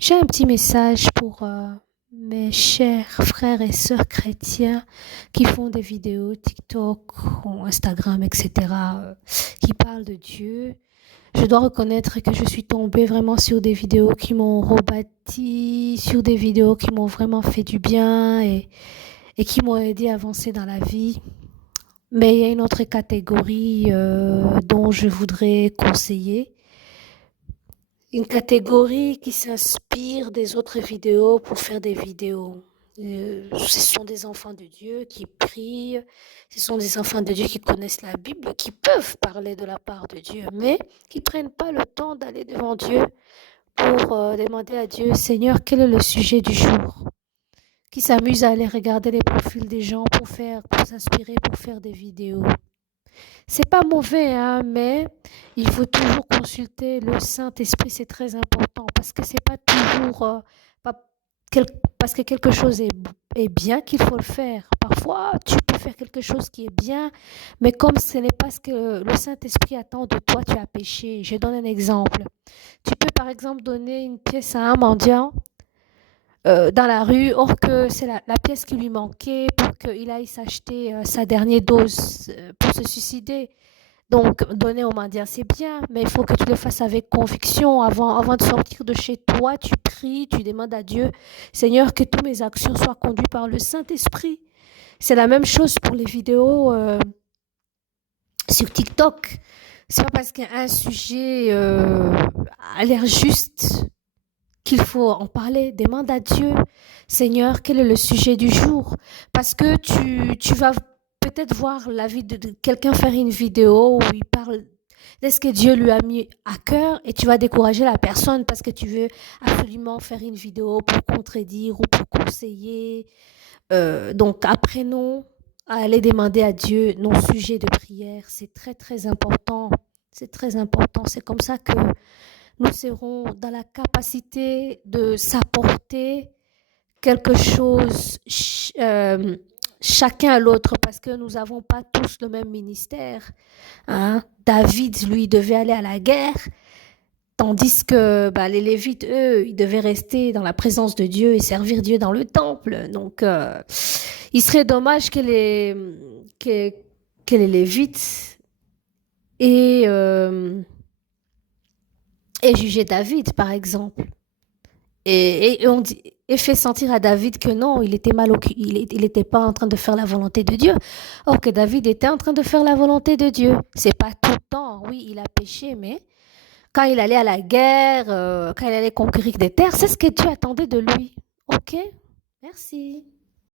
J'ai un petit message pour mes chers frères et sœurs chrétiens qui font des vidéos TikTok ou Instagram, etc., qui parlent de Dieu. Je dois reconnaître que je suis tombée vraiment sur des vidéos qui m'ont rebâti, sur des vidéos qui m'ont vraiment fait du bien et qui m'ont aidé à avancer dans la vie. Mais il y a une autre catégorie dont je voudrais conseiller. Une catégorie qui s'inspire des autres vidéos pour faire des vidéos. Ce sont des enfants de Dieu qui prient, ce sont des enfants de Dieu qui connaissent la Bible, qui peuvent parler de la part de Dieu, mais qui ne prennent pas le temps d'aller devant Dieu pour demander à Dieu, Seigneur, quel est le sujet du jour? Qui s'amusent à aller regarder les profils des gens pour s'inspirer, pour faire des vidéos. C'est pas mauvais, hein, mais il faut toujours consulter le Saint-Esprit, c'est très important parce que c'est pas toujours pas quel- parce que quelque chose est bien qu'il faut le faire. Parfois, tu peux faire quelque chose qui est bien, mais comme ce n'est pas ce que le Saint-Esprit attend de toi, tu as péché. Je donne un exemple. Tu peux par exemple donner une pièce à un mendiant dans la rue, or que c'est la pièce qui lui manquait pour qu'il aille s'acheter sa dernière dose pour se suicider. Donc, donner au mendiant, c'est bien, mais il faut que tu le fasses avec conviction. Avant de sortir de chez toi, tu pries, tu demandes à Dieu, Seigneur, que toutes mes actions soient conduites par le Saint-Esprit. C'est la même chose pour les vidéos sur TikTok. C'est pas parce qu'un sujet a l'air juste qu'il faut en parler. Demande à Dieu, Seigneur, quel est le sujet du jour? Parce que tu vas peut-être voir la vie de quelqu'un faire une vidéo où il parle de ce que Dieu lui a mis à cœur et tu vas décourager la personne parce que tu veux absolument faire une vidéo pour contredire ou pour conseiller. Donc apprenons à aller demander à Dieu nos sujets de prière. C'est très très important. C'est très important. C'est comme ça que nous serons dans la capacité de s'apporter quelque chose chacun à l'autre parce que nous n'avons pas tous le même ministère. Hein. David, lui, devait aller à la guerre, tandis que les Lévites, eux, ils devaient rester dans la présence de Dieu et servir Dieu dans le temple. Donc, il serait dommage que, que les Lévites aient, aient jugé David, par exemple. Et fait sentir à David que non, il était il était pas en train de faire la volonté de Dieu. Or que David était en train de faire la volonté de Dieu. C'est pas tout le temps, oui, il a péché, mais quand il allait à la guerre, quand il allait conquérir des terres, c'est ce que Dieu attendait de lui. Ok? Merci.